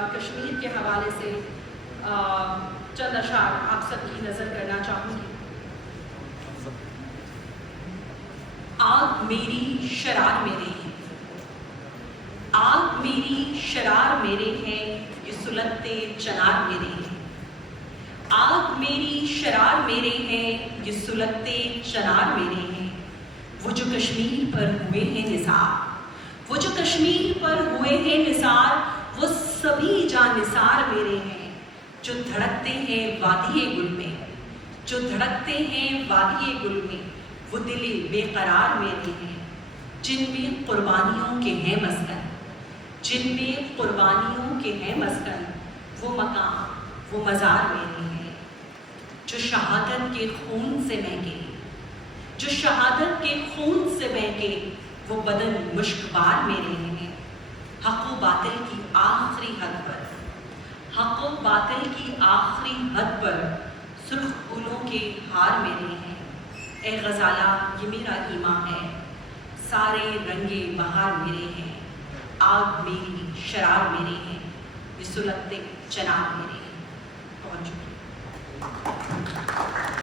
کشمیر کے حوالے سے چند اشعار آپ سب کی نظر کرنا چاہوں گی۔ آگ میری شرار میرے ہیں، آگ میری شرار میرے ہیں، یہ سلگتے چنار میرے ہیں۔ آگ میری شرار میرے ہیں، یہ سلگتے چنار میرے ہیں۔ وہ جو کشمیر پر ہوئے ہیں نثار، وہ جو کشمیر پر ہوئے ہیں نثار، وہ سبھی جاں نثار میرے ہیں۔ جو دھڑکتے ہیں وادی گل میں، جو دھڑکتے ہیں وادی گل میں، وہ دل بے قرار میرے ہیں۔ جن میں قربانیوں کے ہیں مسکن، جن میں قربانیوں کے ہیں مسکن، وہ مقام وہ مزار میرے ہیں۔ جو شہادت کے خون سے مہکے، جو شہادت کے خون سے مہکے، وہ بدن مشک بار میرے ہیں۔ حق و باطل کی آخری حد پر، حق و باطل کی آخری حد پر، سرخ پھولوں کے ہار میرے ہیں۔ اے غزالہ یہ میرا ایمان ہے، سارے رنگے بہار میرے ہیں۔ آگ میری شرار میرے ہیں، یہ سلگتے چنار میرے ہیں۔ بہت شکریہ۔